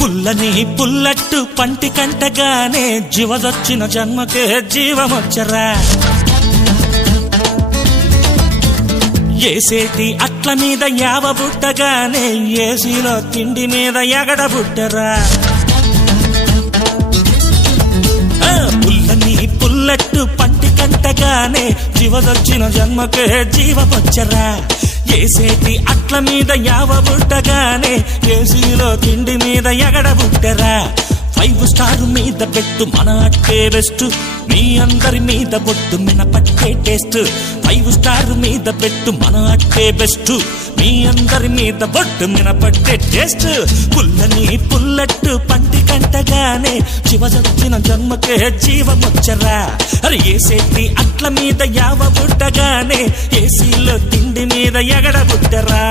పుల్లని పుల్లట్టు పంటి కంటగానే జీవదొచ్చిన జన్మకే జీవమొచ్చరా. ఏసేటి అట్ల మీద యావ బుట్టగానే ఏసీలో తిండి మీద ఎగడ బుట్టరా. పుల్లని పుల్లట్టు పంటి కంటగానే జీవదొచ్చిన జన్మకే జీవమొచ్చరా. ఏసేటి అట్ల మీద యావ బుట్టగానే ఏసీలో తిండి మీద ఎగడ బుట్టరా. 5 స్టార్ మీద పెట్టు మన అట్టే బెస్ట్, మీ అందరి మీద బొట్టు మినపట్టే టేస్ట్. 5 స్టార్ మీద పెట్టు మన అట్టే బెస్ట్, మీ అందరి మీద బొట్టు మినపట్టే టేస్ట్. పుల్లని పుల్లట్టు పంటి కంటగానే జీవదొచ్చిన జన్మకే జీవమొచ్చరా. అరే ఏసేటి అట్ల మీద యావ బుట్టగానే ఏసీలో తిండి మీద ఎగడ బుట్టరా.